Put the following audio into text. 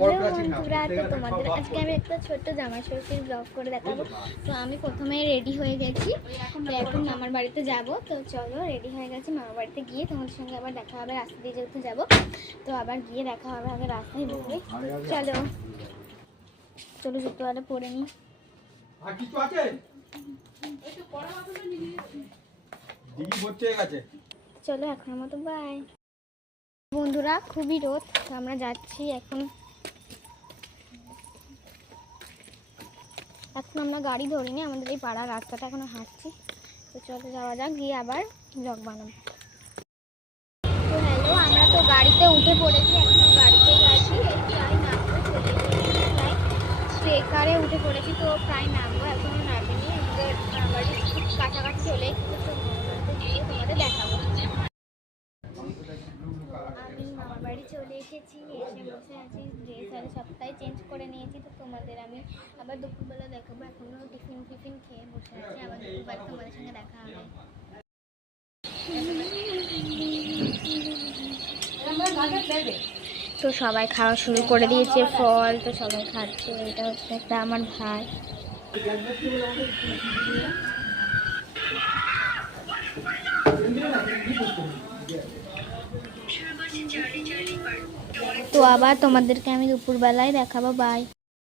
বন্ধুরা, তো তোমাদের আজকে আমি একটা ছোট্ট জামা ষষ্ঠীর ব্লগ করে দেখাবো। তো আমি প্রথমে রেডি হয়ে গেছি, তো এখন মামার বাড়িতে যাব। তো চলো, রেডি হয়ে গেছি, মামার বাড়িতে গিয়ে তোমাদের সঙ্গে আবার দেখা হবে। রাস্তা দিয়ে যেহেতু যাবো, তো আবার গিয়ে দেখা হবে, আগে রাস্তায় ঢুকবে। চলো চলো, জুতোয়ালা পরে নিই। চলো এখনের মতো বাই। বন্ধুরা, খুবই রোদ, তো আমরা যাচ্ছি এখন আমরা গাড়ি ধরিনি, আমাদের এই পাড়ার রাস্তাটা এখনো হাঁটছি। তো চলে যাওয়া যাক, গিয়ে আবার ব্লগ বানাবো। তো হ্যালো, আমরা তো গাড়িতে উঠে পড়েছি, এখন গাড়িতেই আছি। এই প্রায় নামবো, চলে প্রায় ট্রেকারে উঠে পড়েছি, তো প্রায় নামবো, এখনো নামিনি। আমাদের বাড়ি খুব কাছাকাছি চলে এসেছি, তো গিয়ে তোমাদের দেখাবো। আমি মামার বাড়ি চলে এসেছি, এসে বসে আছি, ড্রেস আর সবটাই চেঞ্জ করে নিয়েছি। তো তোমাদের আমি আবার দুপুরবেলা দেখাবো। এখনও টিফিন খেয়ে বসে আছি, আবার দুপুরবেলা তোমাদের সঙ্গে দেখা হবে। তো সবাই খাওয়া শুরু করে দিয়েছে ফল, তো সবাই খাচ্ছে। এটা হচ্ছে একটা আমার ভাই। তো আবার তোমাদেরকে আমি দুপুরবেলায় দেখাবো, বাই।